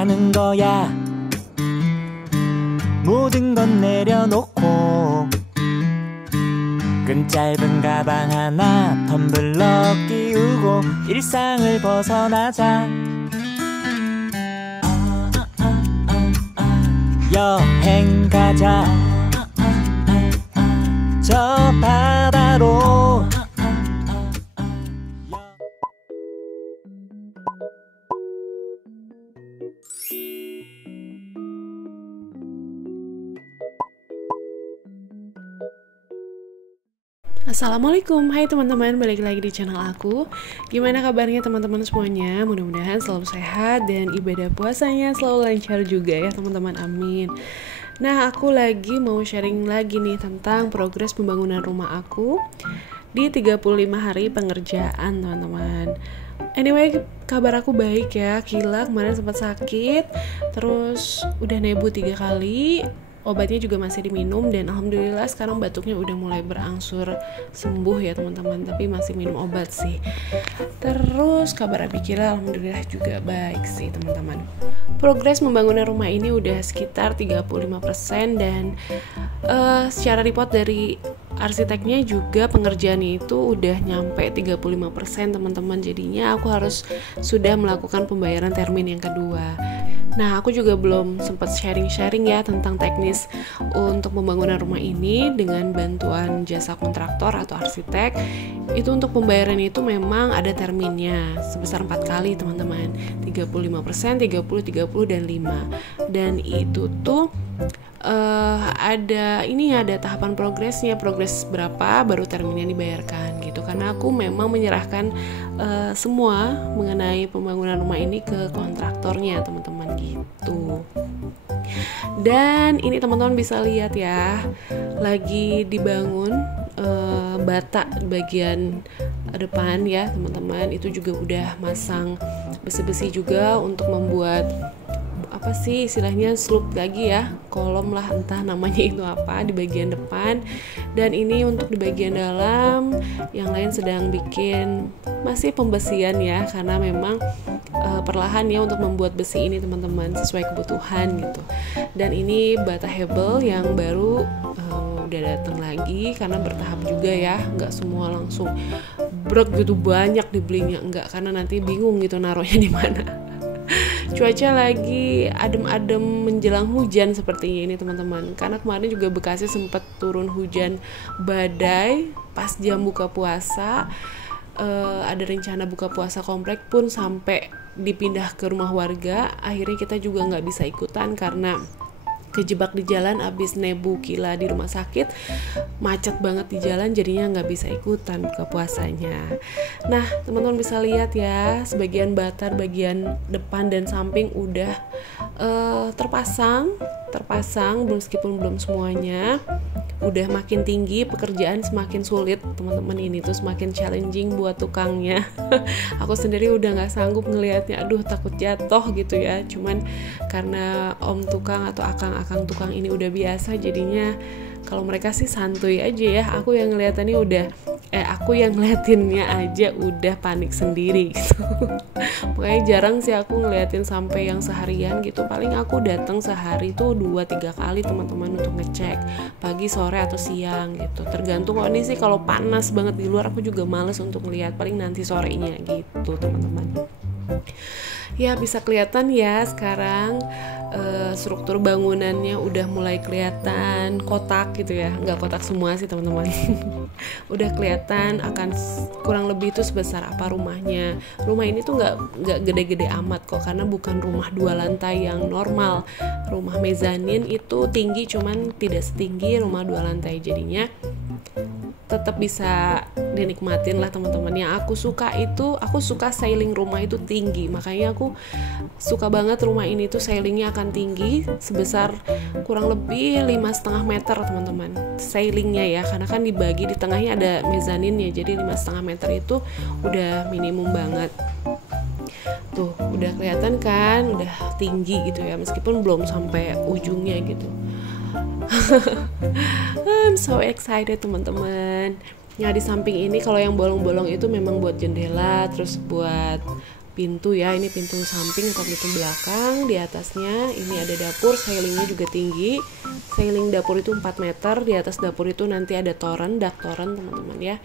가는 거야. 모든 건 내려놓고 끈 짧은 가방 하나 텀블러 끼우고 일상을 벗어나자. 여행 가자. 저 바다로. Assalamualaikum, hai teman-teman, balik lagi di channel aku. Gimana kabarnya teman-teman semuanya? Mudah-mudahan selalu sehat dan ibadah puasanya selalu lancar juga ya teman-teman, amin. Nah, aku lagi mau sharing lagi nih tentang progres pembangunan rumah aku di 35 hari pengerjaan teman-teman. Anyway, kabar aku baik ya. Kila kemarin sempat sakit, terus udah nebu 3 kali. Obatnya juga masih diminum dan alhamdulillah sekarang batuknya udah mulai berangsur sembuh ya teman-teman, tapi masih minum obat sih. Terus kabar Abi Kila alhamdulillah juga baik sih teman-teman. Progres pembangunan rumah ini udah sekitar 35% dan secara report dari arsiteknya juga pengerjaannya itu udah nyampe 35% teman-teman. Jadinya aku harus sudah melakukan pembayaran termin yang kedua. Nah, aku juga belum sempat sharing-sharing ya tentang teknis untuk pembangunan rumah ini dengan bantuan jasa kontraktor atau arsitek. Itu untuk pembayaran itu memang ada terminnya sebesar 4 kali teman-teman, 35%, 30, 30, dan 5. Dan itu tuh ada tahapan progresnya, progres berapa baru terminnya dibayarkan gitu. Karena aku memang menyerahkan semua mengenai pembangunan rumah ini ke kontraktornya teman-teman gitu. Dan ini teman-teman bisa lihat ya, lagi dibangun bata bagian depan ya teman-teman. Itu juga udah masang besi-besi juga untuk membuat apa sih istilahnya slope lagi ya, kolom lah entah namanya itu apa di bagian depan. Dan ini untuk di bagian dalam, yang lain sedang bikin masih pembesian ya, karena memang perlahan ya untuk membuat besi ini teman-teman sesuai kebutuhan gitu. Dan ini bata hebel yang baru udah datang lagi karena bertahap juga ya, nggak semua langsung brek gitu banyak dibelinya, enggak, karena nanti bingung gitu naruhnya di mana. Cuaca lagi adem-adem menjelang hujan sepertinya ini teman-teman, karena kemarin juga Bekasi sempat turun hujan badai pas jam buka puasa. Ada rencana buka puasa komplek pun sampai dipindah ke rumah warga. Akhirnya kita juga nggak bisa ikutan karena kejebak di jalan abis nebu Kila di rumah sakit, macet banget di jalan, jadinya nggak bisa ikutan buka puasanya. Nah teman-teman bisa lihat ya, sebagian batar bagian depan dan samping udah terpasang meskipun belum semuanya. Udah makin tinggi, pekerjaan semakin sulit teman-teman, ini tuh semakin challenging buat tukangnya. Aku sendiri udah nggak sanggup ngelihatnya, aduh takut jatuh gitu ya. Cuman karena om tukang atau akang-akang tukang ini udah biasa, jadinya kalau mereka sih santuy aja ya. Aku yang ngeliatinnya aja udah panik sendiri gitu. Makanya jarang sih aku ngeliatin sampai yang seharian gitu. Paling aku datang sehari tuh 2-3 kali teman-teman untuk ngecek, pagi, sore, atau siang gitu. Tergantung kondisi. Kalau panas banget di luar aku juga males untuk ngeliat, paling nanti sorenya gitu teman-teman. Ya bisa kelihatan ya sekarang struktur bangunannya udah mulai kelihatan kotak gitu ya, nggak kotak semua sih teman-teman. Udah kelihatan akan kurang lebih itu sebesar apa rumahnya. Rumah ini tuh nggak gede-gede amat kok, karena bukan rumah 2 lantai yang normal. Rumah mezanin itu tinggi, cuman tidak setinggi rumah 2 lantai, jadinya tetap bisa dinikmatin lah teman-teman. Yang aku suka ceiling rumah itu tinggi, makanya aku suka banget rumah ini tuh ceilingnya akan tinggi sebesar kurang lebih 5,5 meter teman-teman, ceilingnya ya, karena kan dibagi di tengahnya ada mezaninnya, jadi 5,5 meter itu udah minimum banget. Tuh udah kelihatan kan, udah tinggi gitu ya, meskipun belum sampai ujungnya gitu. I'm so excited teman-teman. Nah di samping ini kalau yang bolong-bolong itu memang buat jendela, terus buat pintu ya, ini pintu samping atau pintu belakang. Di atasnya ini ada dapur, ceilingnya juga tinggi. Ceiling dapur itu 4 meter, di atas dapur itu nanti ada toren, dak toren teman-teman ya.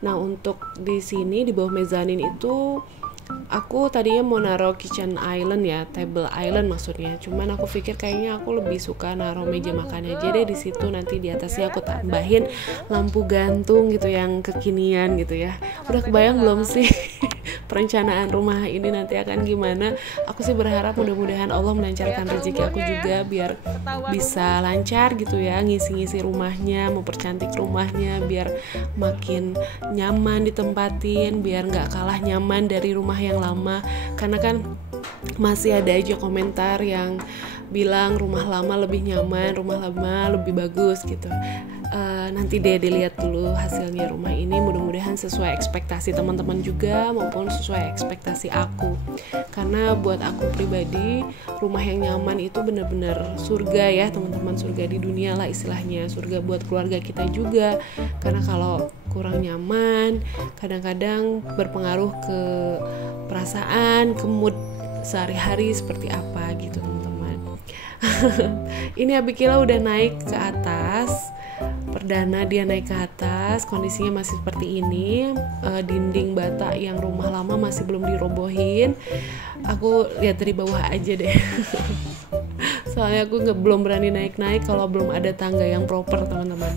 Nah untuk di sini di bawah mezanin itu aku tadinya mau naruh kitchen island ya, table island maksudnya. Cuman aku pikir kayaknya aku lebih suka naruh meja makan aja deh di situ. Nanti di atasnya aku tambahin lampu gantung gitu yang kekinian gitu ya. Udah kebayang belum sih perencanaan rumah ini nanti akan gimana? Aku sih berharap mudah-mudahan Allah melancarkan rezeki aku juga biar bisa lancar gitu ya, ngisi-ngisi rumahnya, mempercantik rumahnya biar makin nyaman ditempatin, biar nggak kalah nyaman dari rumah yang lama. Karena kan masih ada aja komentar yang bilang rumah lama lebih nyaman, rumah lama lebih bagus gitu. Nanti deh dilihat dulu hasilnya rumah ini, mudah-mudahan sesuai ekspektasi teman-teman juga maupun sesuai ekspektasi aku. Karena buat aku pribadi rumah yang nyaman itu benar-benar surga ya teman-teman, surga di dunia lah istilahnya, surga buat keluarga kita juga. Karena kalau kurang nyaman kadang-kadang berpengaruh ke perasaan, ke mood sehari-hari seperti apa gitu teman-teman. Ini Abikila udah naik ke atas, perdana dia naik ke atas, kondisinya masih seperti ini. Dinding bata yang rumah lama masih belum dirobohin. Aku lihat dari bawah aja deh. Soalnya aku belum berani naik-naik kalau belum ada tangga yang proper teman-teman.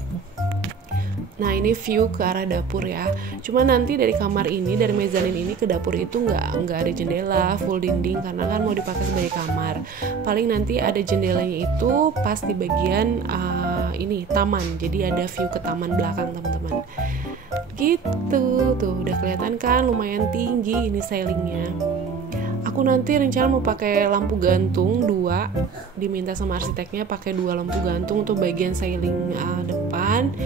Nah ini view ke arah dapur ya. Cuma nanti dari kamar ini, dari mezanin ini ke dapur itu nggak ada jendela, full dinding karena kan mau dipakai sebagai kamar. Paling nanti ada jendelanya itu pas di bagian ini taman. Jadi ada view ke taman belakang teman-teman. Gitu tuh udah kelihatan kan lumayan tinggi ini ceilingnya. Aku nanti rencana mau pakai lampu gantung 2, diminta sama arsiteknya pakai 2 lampu gantung untuk bagian ceiling depan.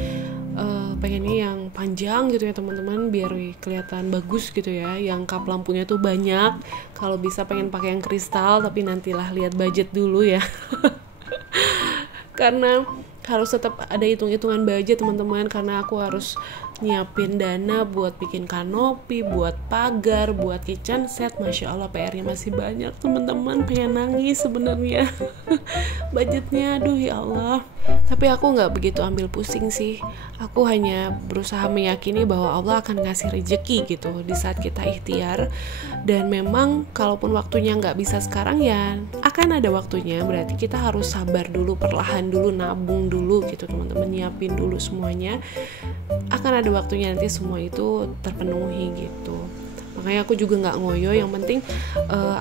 Pengennya yang panjang gitu ya teman-teman biar kelihatan bagus gitu ya, yang kap lampunya tuh banyak. Kalau bisa pengen pakai yang kristal, tapi nantilah lihat budget dulu ya. Karena harus tetap ada hitung-hitungan budget teman-teman, karena aku harus nyiapin dana buat bikin kanopi, buat pagar, buat kitchen set. Masya Allah PR-nya masih banyak teman-teman, pengen nangis sebenarnya. Budgetnya aduh ya Allah. Tapi aku nggak begitu ambil pusing sih. Aku hanya berusaha meyakini bahwa Allah akan ngasih rezeki gitu di saat kita ikhtiar. Dan memang kalaupun waktunya nggak bisa sekarang ya akan ada waktunya. Berarti kita harus sabar dulu, perlahan dulu, nabung dulu gitu teman-teman, nyiapin dulu semuanya. Akan ada waktunya nanti semua itu terpenuhi gitu. Makanya aku juga nggak ngoyo. Yang penting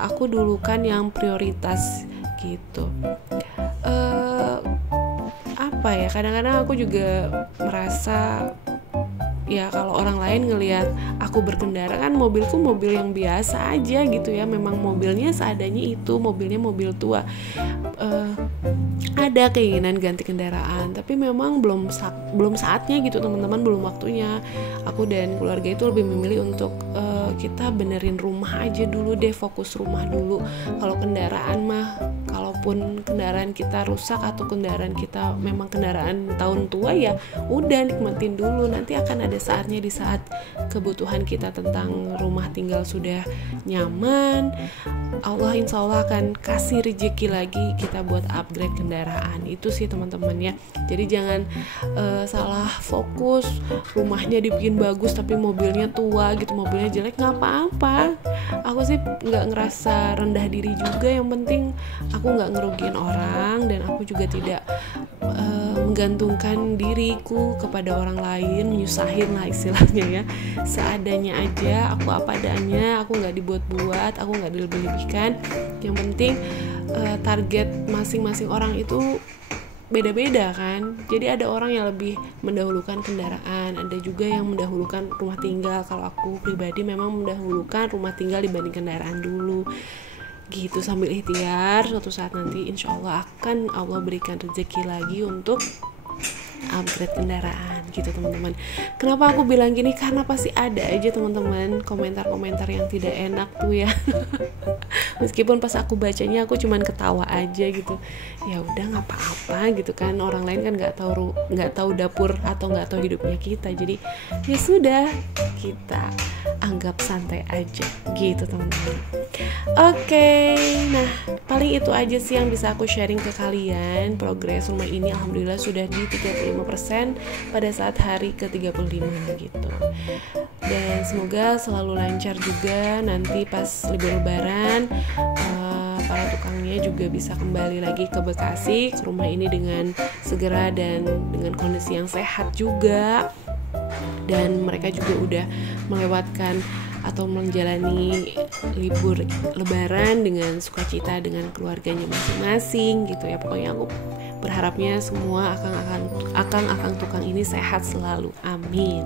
aku dulu kan yang prioritas gitu. Apa ya, kadang-kadang aku juga merasa ya kalau orang lain ngelihat aku berkendara kan mobilku mobil yang biasa aja gitu ya, memang mobilnya seadanya itu, mobilnya mobil tua. Ada keinginan ganti kendaraan tapi memang belum saatnya gitu teman-teman, belum waktunya. Aku dan keluarga itu lebih memilih untuk kita benerin rumah aja dulu deh, fokus rumah dulu. Kalau kendaraan mah, kalaupun kendaraan kita rusak atau kendaraan kita memang kendaraan tahun tua ya udah nikmatin dulu, nanti akan ada saatnya di saat kebutuhan kita tentang rumah tinggal sudah nyaman, Allah insya Allah akan kasih rezeki lagi kita buat upgrade kendaraan. Itu sih teman-teman ya. Jadi jangan salah fokus, rumahnya dibikin bagus tapi mobilnya tua gitu, mobilnya jelek, nggak apa-apa. Aku sih nggak ngerasa rendah diri juga, yang penting aku nggak ngerugiin orang dan aku juga tidak menggantungkan diriku kepada orang lain, nyusahin lah istilahnya ya. Seadanya aja, aku apa adanya, aku nggak dibuat-buat, aku nggak dilebih-lebihkan. Yang penting target masing-masing orang itu beda-beda kan. Jadi ada orang yang lebih mendahulukan kendaraan, ada juga yang mendahulukan rumah tinggal. Kalau aku pribadi memang mendahulukan rumah tinggal dibanding kendaraan dulu gitu, sambil ikhtiar. Suatu saat nanti insya Allah akan Allah berikan rezeki lagi untuk upgrade kendaraan gitu teman-teman. Kenapa aku bilang gini? Karena pasti ada aja teman-teman komentar-komentar yang tidak enak tuh ya. Meskipun pas aku bacanya aku cuman ketawa aja gitu. Ya udah nggak apa-apa gitu kan, orang lain kan nggak tahu dapur atau nggak tahu hidupnya kita, jadi ya sudah, kita anggap santai aja gitu teman-teman. Oke, nah paling itu aja sih yang bisa aku sharing ke kalian. Progres rumah ini alhamdulillah sudah di 35% pada saat hari ke-35 gitu. Dan semoga selalu lancar juga nanti pas libur lebaran, para tukangnya juga bisa kembali lagi ke Bekasi, ke rumah ini dengan segera dan dengan kondisi yang sehat juga. Dan mereka juga udah melewatkan atau menjalani libur lebaran dengan sukacita dengan keluarganya masing-masing gitu ya. Pokoknya aku berharapnya semua akang tukang ini sehat selalu, amin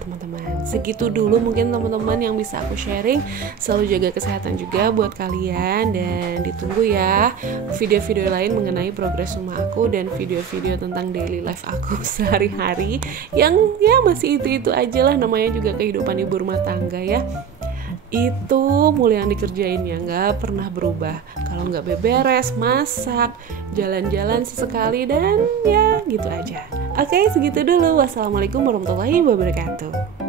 teman-teman. Segitu dulu mungkin teman-teman yang bisa aku sharing. Selalu jaga kesehatan juga buat kalian, dan ditunggu ya video-video lain mengenai progres rumah aku dan video-video tentang daily life aku sehari-hari yang ya masih itu aja lah, namanya juga kehidupan ibu rumah tangga ya. Itu mulai yang dikerjain ya, nggak pernah berubah. Kalau nggak beberes, masak, jalan-jalan sesekali, dan ya gitu aja. Oke, segitu dulu. Wassalamualaikum warahmatullahi wabarakatuh.